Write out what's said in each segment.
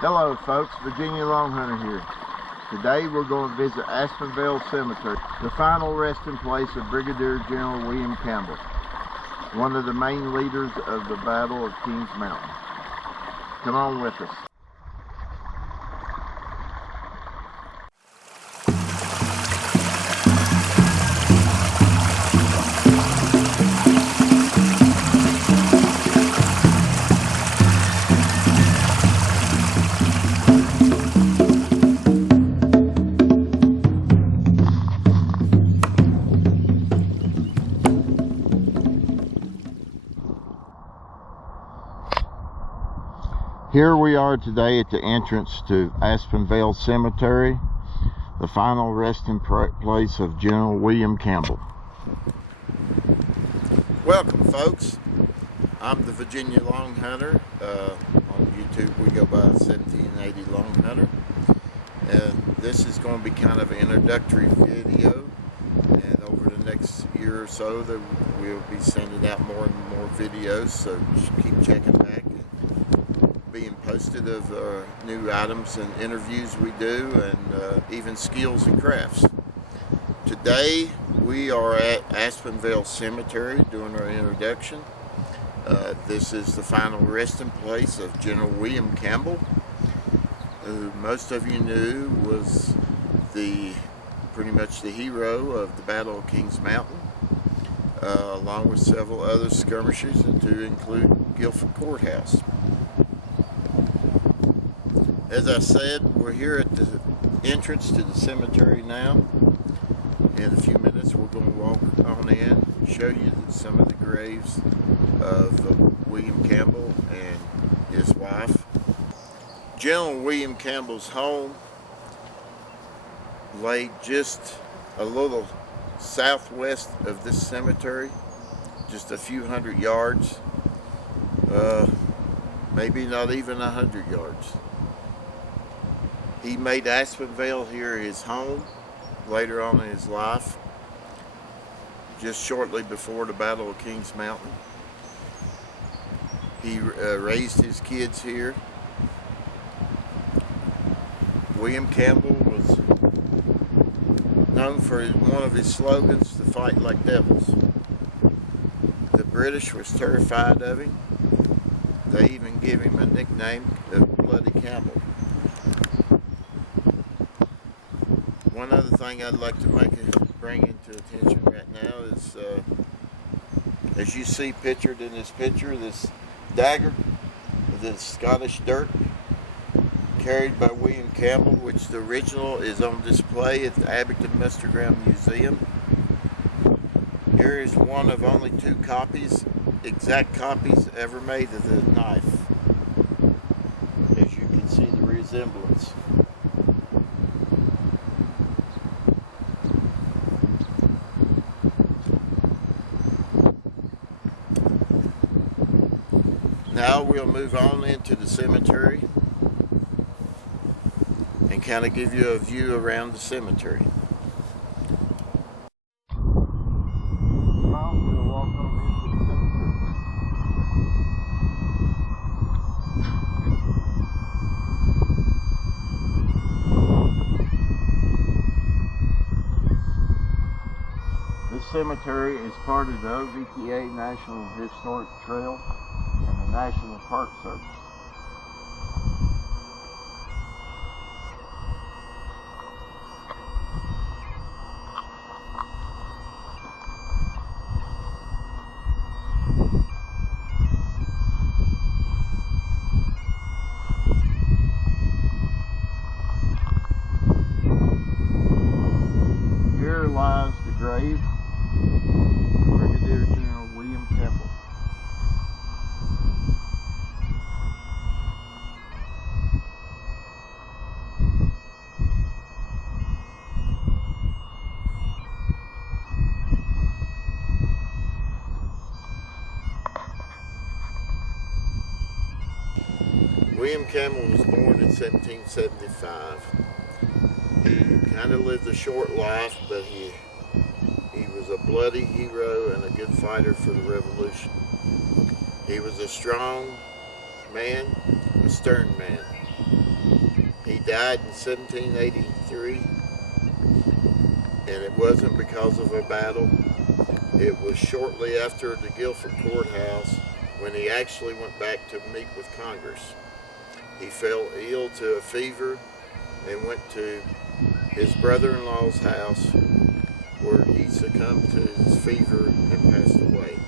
Hello folks, Virginia Long Hunter here. Today we're going to visit Aspenvale Cemetery, the final resting place of Brigadier General William Campbell, one of the main leaders of the Battle of Kings Mountain. Come on with us. Here we are today at the entrance to Aspenvale Cemetery, the final resting place of General William Campbell. Welcome folks, I'm the Virginia Long Hunter. On YouTube we go by 1780 Long Hunter, and this is going to be kind of an introductory video, and over the next year or so that we'll be sending out more and more videos, so just keep checking back. Being posted of new items and interviews we do, and even skills and crafts. Today we are at Aspenvale Cemetery doing our introduction. This is the final resting place of General William Campbell, who most of you knew was pretty much the hero of the Battle of Kings Mountain, along with several other skirmishes, and to include Guilford Courthouse. As I said, we're here at the entrance to the cemetery now. In a few minutes we're going to walk on in and show you some of the graves of William Campbell and his wife. General William Campbell's home lay just a little southwest of this cemetery, just a few hundred yards, maybe not even 100 yards. He made Aspenvale here his home later on in his life, just shortly before the Battle of Kings Mountain. He raised his kids here. William Campbell was known for one of his slogans, to fight like devils. The British was terrified of him. They even gave him a nickname of Bloody Campbell. One other thing I'd like to bring into attention right now is, as you see pictured in this picture, this dagger, this Scottish dirk, carried by William Campbell, which the original is on display at the Abington Muster Ground Museum. Here is one of only two copies, exact copies ever made of the knife. As you can see the resemblance. Now we'll move on into the cemetery and kind of give you a view around the cemetery. Now we'll walk on into the cemetery. This cemetery is part of the OVTA National Historic Trail and the National Park Service. Here lies the grave of Brigadier General William Campbell. William Campbell was born in 1775. He kind of lived a short life, but he was a bloody hero and a good fighter for the Revolution. He was a strong man, a stern man. He died in 1783, and it wasn't because of a battle. It was shortly after the Guilford Courthouse when he actually went back to meet with Congress. He fell ill to a fever and went to his brother-in-law's house, where he succumbed to his fever and passed away.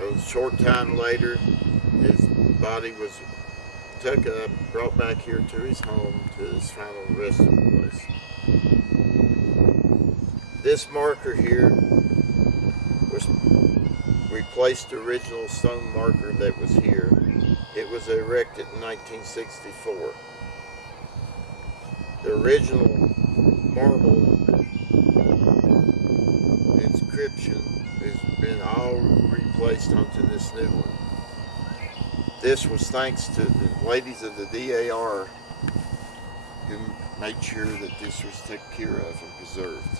A short time later, his body was took up, brought back here to his home, to his final resting place. This marker here replaced the original stone marker that was here. It was erected in 1964. The original marble inscription has been all replaced onto this new one. This was thanks to the ladies of the DAR who made sure that this was taken care of and preserved.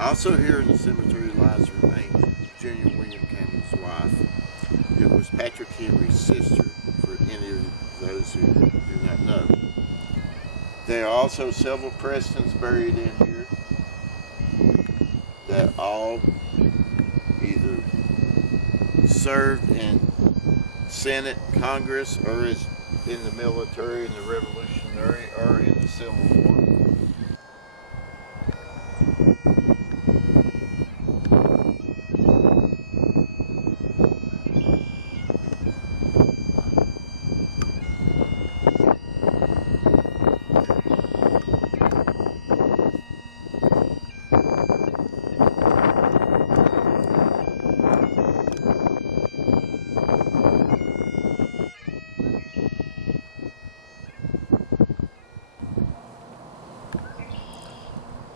Also here in the cemetery lies the remains of Brigadier William Campbell's wife, who was Patrick Henry's sister, for any of those who do not know. There are also several Prestons buried in here that all either served in Senate, Congress, or is in the military, in the Revolutionary, or in the Civil War.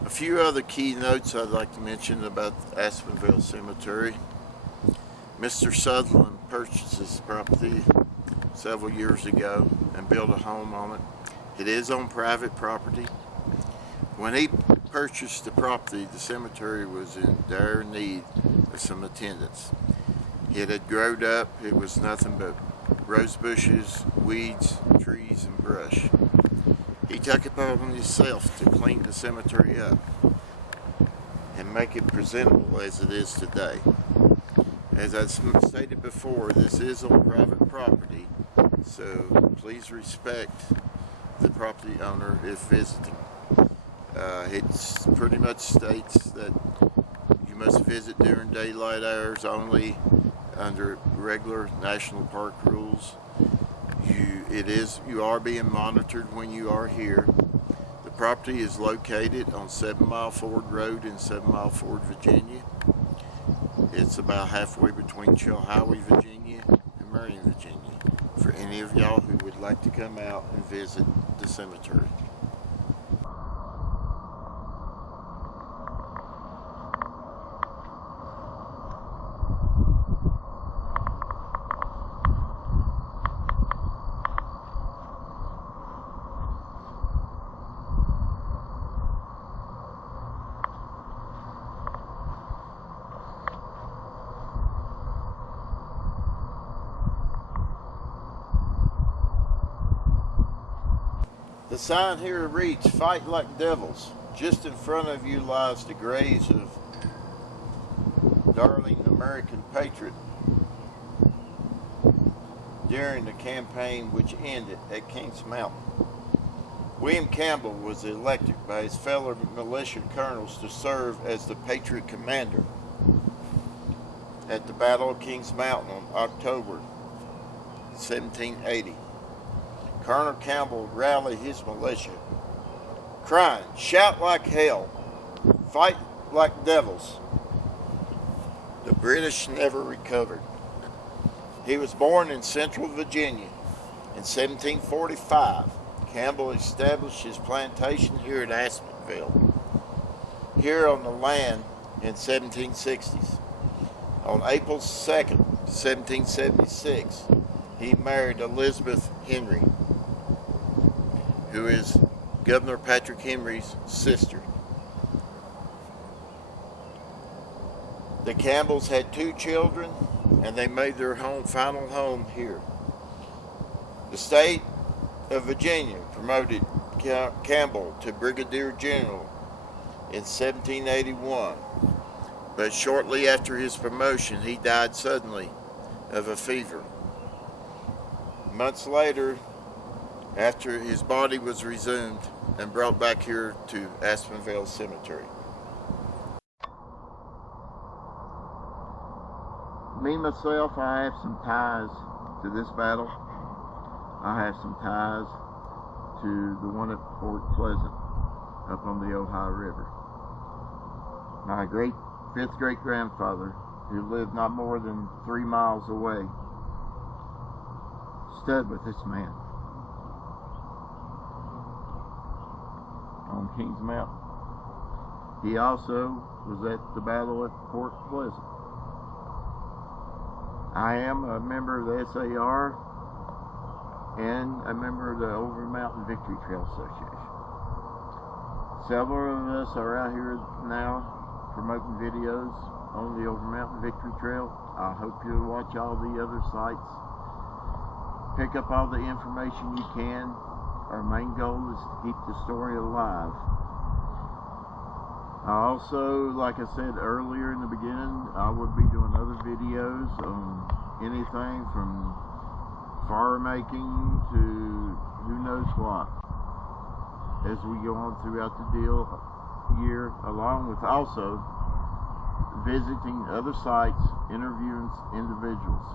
A few other key notes I'd like to mention about Aspenvale Cemetery. Mr. Sutherland purchased this property several years ago and built a home on it. It is on private property. When he purchased the property, the cemetery was in dire need of some attendance. It had grown up. It was nothing but rose bushes, weeds, trees, and brush. He took it upon himself to clean the cemetery up and make it presentable as it is today. As I stated before, this is on private property, so please respect the property owner if visiting. It pretty much states that you must visit during daylight hours only under regular national park rules. You are being monitored when you are here. The property is located on 7 Mile Ford Road in 7 Mile Ford, Virginia. It's about halfway between Chilhowee, Virginia and Marion, Virginia, for any of y'all who would like to come out and visit the cemetery. The sign here reads, "Fight like devils." Just in front of you lies the graves of darling American patriot during the campaign which ended at Kings Mountain. William Campbell was elected by his fellow militia colonels to serve as the Patriot commander at the Battle of Kings Mountain on October 1780. Colonel Campbell rallied his militia, crying, "Shout like hell, fight like devils." The British never recovered. He was born in Central Virginia. In 1745, Campbell established his plantation here at Aspenvale, here on the land in 1760s. On April 2nd, 1776, he married Elizabeth Henry, who is Governor Patrick Henry's sister. The Campbells had 2 children, and they made their final home here. The state of Virginia promoted Campbell to Brigadier General in 1781, but shortly after his promotion, he died suddenly of a fever. Months later, after his body was resumed and brought back here to Aspenvale Cemetery. Me, myself, I have some ties to this battle. I have some ties to the one at Fort Pleasant up on the Ohio River. My fifth great grandfather, who lived not more than 3 miles away, stood with this man on Kings Mountain. He also was at the battle at Fort Pleasant. I am a member of the SAR and a member of the Over Mountain Victory Trail Association. Several of us are out here now promoting videos on the Over Mountain Victory Trail. I hope you'll watch all the other sites. Pick up all the information you can. Our main goal is to keep the story alive. I also, like I said earlier in the beginning, I would be doing other videos on anything from fire making to who knows what as we go on throughout the year, along with also visiting other sites, interviewing individuals.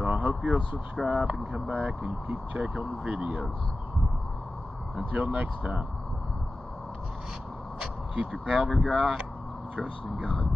So I hope you'll subscribe and come back and keep check on the videos. Until next time, keep your powder dry, trust in God.